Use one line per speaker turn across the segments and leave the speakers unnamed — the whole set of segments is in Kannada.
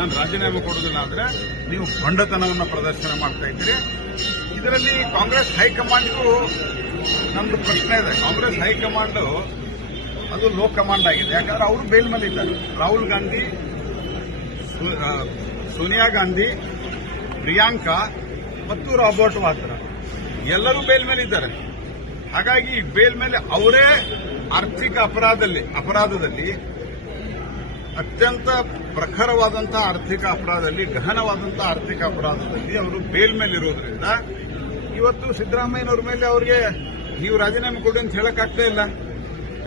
ನಾನು ರಾಜೀನಾಮೆ ಕೊಡುವುದಿಲ್ಲ ಅಂದ್ರೆ ನೀವು ಬಂಡತನವನ್ನು ಪ್ರದರ್ಶನ ಮಾಡ್ತಾ ಇದ್ದೀರಿ ಇದರಲ್ಲಿ ಕಾಂಗ್ರೆಸ್ ಹೈಕಮಾಂಡ್ಗೂ ನಮ್ದು ಪ್ರಶ್ನೆ ಇದೆ ಕಾಂಗ್ರೆಸ್ ಹೈಕಮಾಂಡ್ ಅದು ಲೋ ಕಮಾಂಡ್ ಆಗಿದೆ ಯಾಕಂದ್ರೆ ಅವರು ಬೇಲ್ ಮೇಲೆ ಇದ್ದಾರೆ ರಾಹುಲ್ ಗಾಂಧಿ ಸೋನಿಯಾ ಗಾಂಧಿ ಪ್ರಿಯಾಂಕಾ ಮತ್ತು ರಾಬರ್ಟ್ ವಾದ್ರಾ ಎಲ್ಲರೂ ಬೇಲ್ ಮೇಲೆ ಇದ್ದಾರೆ ಹಾಗಾಗಿ ಬೇಲ್ ಮೇಲೆ ಅವರೇ ಆರ್ಥಿಕ ಅಪರಾಧದಲ್ಲಿ ಅಪರಾಧದಲ್ಲಿ ಅತ್ಯಂತ ಪ್ರಖರವಾದಂಥ ಆರ್ಥಿಕ ಅಪರಾಧದಲ್ಲಿ ಗಹನವಾದಂಥ ಆರ್ಥಿಕ ಅಪರಾಧದಲ್ಲಿ ಅವರು ಬೇಲ್ ಮೇಲೆ ಇರೋದ್ರಿಂದ ಇವತ್ತು ಸಿದ್ದರಾಮಯ್ಯನವ್ರ ಮೇಲೆ ಅವರಿಗೆ ನೀವು ರಾಜೀನಾಮೆ ಕೊಡಿ ಅಂತ ಹೇಳಕ್ಕಾಗ್ತಾ ಇಲ್ಲ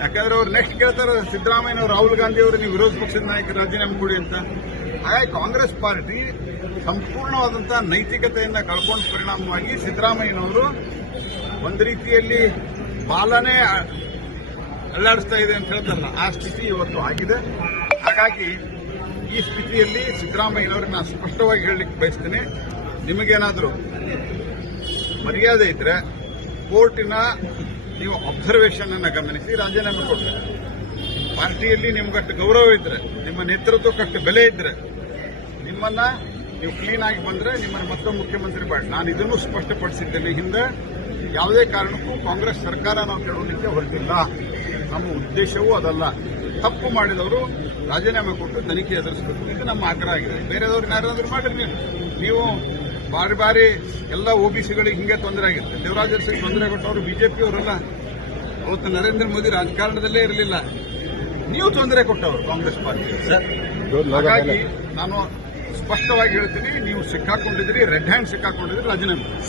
ಯಾಕಂದ್ರೆ ಅವ್ರು ನೆಕ್ಸ್ಟ್ ಕೇಳ್ತಾರೆ ಸಿದ್ದರಾಮಯ್ಯನವರು ರಾಹುಲ್ ಗಾಂಧಿ ಅವರು ನೀವು ವಿರೋಧ ಪಕ್ಷದ ನಾಯಕರು ರಾಜೀನಾಮೆ ಕೊಡಿ ಅಂತ ಹಾಗಾಗಿ ಕಾಂಗ್ರೆಸ್ ಪಾರ್ಟಿ ಸಂಪೂರ್ಣವಾದಂಥ ನೈತಿಕತೆಯಿಂದ ಕಳ್ಕೊಂಡ ಪರಿಣಾಮವಾಗಿ ಸಿದ್ದರಾಮಯ್ಯನವರು ಒಂದು ರೀತಿಯಲ್ಲಿ ಬಾಲನೇ ಅಲ್ಲಾಡಿಸ್ತಾ ಇದೆ ಅಂತ ಹೇಳ್ತಾರಲ್ಲ ಆ ಸ್ಥಿತಿ ಇವತ್ತು ಆಗಿದೆ ಹಾಗಾಗಿ ಈ ಸ್ಥಿತಿಯಲ್ಲಿ ಸಿದ್ದರಾಮಯ್ಯನವರು ನಾನು ಸ್ಪಷ್ಟವಾಗಿ ಹೇಳಲಿಕ್ಕೆ ಬಯಸ್ತೇನೆ ನಿಮಗೇನಾದರೂ ಮರ್ಯಾದೆ ಇದ್ರೆ ಕೋರ್ಟಿನ ನೀವು ಅಬ್ಸರ್ವೇಷನ್ ಅನ್ನು ಗಮನಿಸಿ ರಾಜೀನಾಮೆ ಕೊಡ್ತಾರೆ ಪಾರ್ಟಿಯಲ್ಲಿ ನಿಮ್ಗಷ್ಟು ಗೌರವ ಇದ್ರೆ ನಿಮ್ಮ ನೇತೃತ್ವಕ್ಕಷ್ಟು ಬೆಲೆ ಇದ್ರೆ ನಿಮ್ಮನ್ನ ನೀವು ಕ್ಲೀನ್ ಆಗಿ ಬಂದ್ರೆ ನಿಮ್ಮನ್ನು ಮತ್ತೊಮ್ಮೆ ಮುಖ್ಯಮಂತ್ರಿ ಮಾಡಿ ನಾನು ಇದನ್ನು ಸ್ಪಷ್ಟಪಡಿಸಿದ್ದೇನೆ ಹಿಂದೆ ಯಾವುದೇ ಕಾರಣಕ್ಕೂ ಕಾಂಗ್ರೆಸ್ ಸರ್ಕಾರ ನಾವು ಕೇಳೋದಕ್ಕೆ ಹೊರಟಿಲ್ಲ ನಮ್ಮ ಉದ್ದೇಶವೂ ಅದಲ್ಲ ತಪ್ಪು ಮಾಡಿದವರು ರಾಜೀನಾಮೆ ಕೊಟ್ಟು ತನಿಖೆ ಎದುರಿಸಬೇಕು ಇದು ನಮ್ಮ ಆಗ್ರಹ ಆಗಿದೆ ಬೇರೆದವ್ರು ಯಾರಾದರೂ ಮಾಡಿರಿ ನೀವು ನೀವು ಬಾರಿ ಬಾರಿ ಎಲ್ಲ ಒ ಬಿ ಸಿಗಳಿಗೆ ಹಿಂಗೆ ತೊಂದರೆ ಆಗಿರುತ್ತೆ ದೇವರಾಜ ಸಿಂಗ್ ತೊಂದರೆ ಕೊಟ್ಟವರು ಬಿಜೆಪಿಯವರಲ್ಲ ಅವತ್ತು ನರೇಂದ್ರ ಮೋದಿ ರಾಜಕಾರಣದಲ್ಲೇ ಇರಲಿಲ್ಲ ನೀವು ತೊಂದರೆ ಕೊಟ್ಟವರು ಕಾಂಗ್ರೆಸ್ ಪಾರ್ಟಿ ಹಾಗಾಗಿ ನಾನು ಸ್ಪಷ್ಟವಾಗಿ ಹೇಳ್ತೀನಿ ನೀವು ಸಿಕ್ಕಾಕೊಂಡಿದ್ರಿ ರೆಡ್ ಹ್ಯಾಂಡ್ ಸಿಕ್ಕಾಕೊಂಡಿದ್ರಿ ರಾಜೀನಾಮೆ